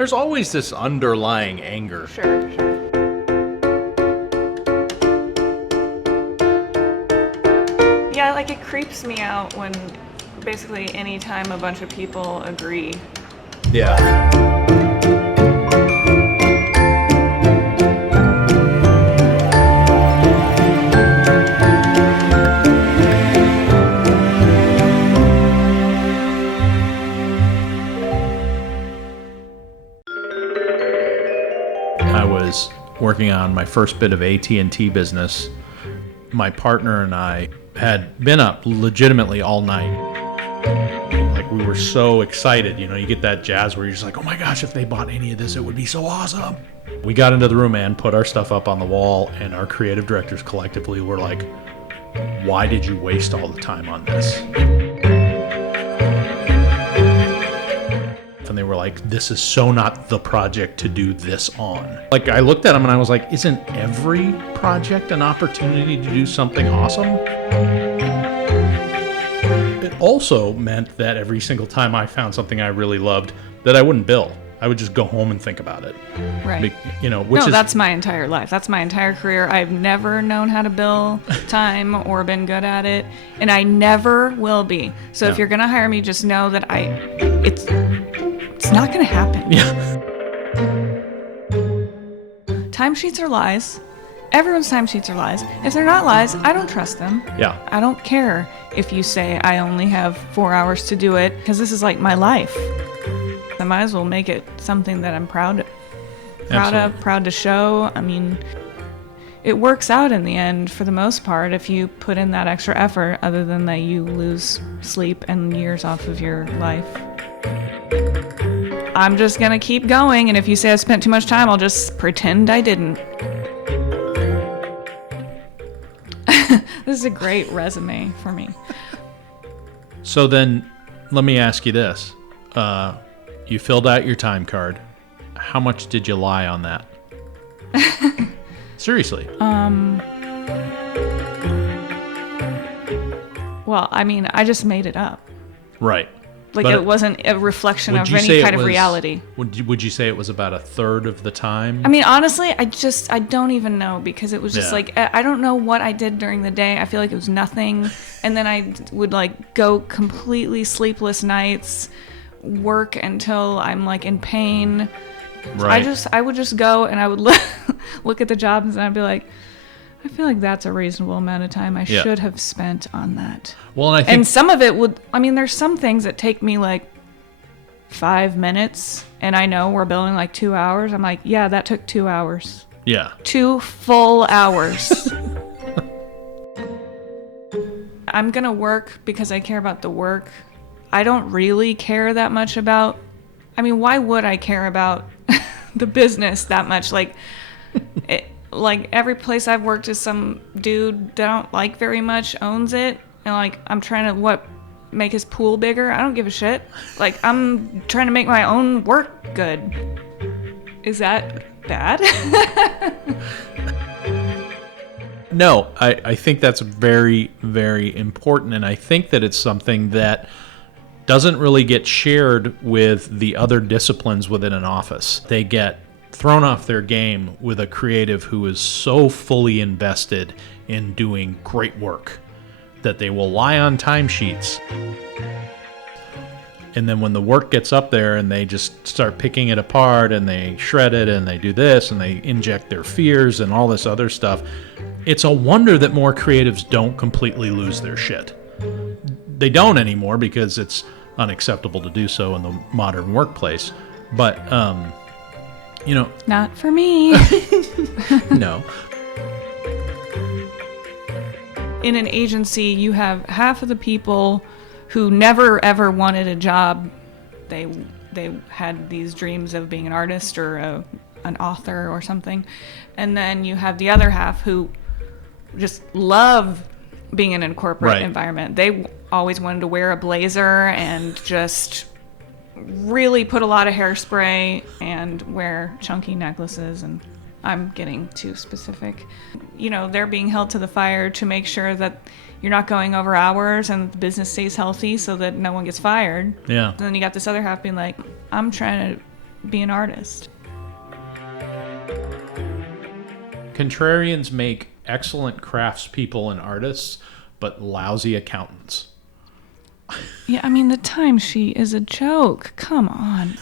There's always this underlying anger. Sure. Yeah, like it creeps me out when basically any time a bunch of people agree. Yeah. I was working on my first bit of AT&T business. My partner and I had been up legitimately all night. Like, we were so excited. You know, you get that jazz where you're just like, oh my gosh, if they bought any of this, it would be so awesome. We got into the room and put our stuff up on the wall, and our creative directors collectively were like, why did you waste all the time on this? And they were like, this is so not the project to do this on. Like, I looked at them and I was like, isn't every project an opportunity to do something awesome? It also meant that every single time I found something I really loved, that I wouldn't bill. I would just go home and think about it. Right. That's my entire life. That's my entire career. I've never known how to bill time or been good at it, and I never will be. So if you're going to hire me, just know that it's not going to happen. Yeah. Timesheets are lies. Everyone's timesheets are lies. If they're not lies, I don't trust them. Yeah. I don't care if you say I only have 4 hours to do it, because this is like my life. I might as well make it something that I'm proud to show. I mean, it works out in the end for the most part if you put in that extra effort, other than that you lose sleep and years off of your life. I'm just going to keep going, and if you say I spent too much time, I'll just pretend I didn't. This is a great resume for me. So then, let me ask you this. You filled out your time card. How much did you lie on that? Seriously. Well, I mean, I just made it up. Right. Like, But it wasn't a reflection of any kind of reality. Would you say it was about a third of the time? I mean, honestly, I don't even know, because it was just like, I don't know what I did during the day. I feel like it was nothing. And then I would like go completely sleepless nights, work until I'm like in pain. Right. I would just go and I would look at the jobs and I'd be like, I feel like that's a reasonable amount of time I should have spent on that. Well, and I think, and some of it there's some things that take me like 5 minutes, and I know we're billing like 2 hours. I'm like, yeah, that took 2 hours. Yeah. 2 full hours. I'm going to work because I care about the work. I don't really care that much about, why would I care about the business that much? Like, like every place I've worked is some dude that I don't like very much owns it, and like I'm trying to make his pool bigger. I don't give a shit. Like, I'm trying to make my own work good. Is that bad? No, I think that's very, very important, and I think that it's something that doesn't really get shared with the other disciplines within an office. They get thrown off their game with a creative who is so fully invested in doing great work that they will lie on timesheets. And then when the work gets up there and they just start picking it apart and they shred it and they do this and they inject their fears and all this other stuff, it's a wonder that more creatives don't completely lose their shit. They don't anymore because it's unacceptable to do so in the modern workplace. But, not for me. No. In an agency, you have half of the people who never ever wanted a job. They had these dreams of being an artist or an author or something. And then you have the other half who just love being in a corporate environment. They always wanted to wear a blazer and just really put a lot of hairspray and wear chunky necklaces, and I'm getting too specific. They're being held to the fire to make sure that you're not going over hours and the business stays healthy so that no one gets fired. Yeah. And then you got this other half being like, I'm trying to be an artist. Contrarians make excellent craftspeople and artists, but lousy accountants. Yeah, I mean, the timesheet is a joke. Come on.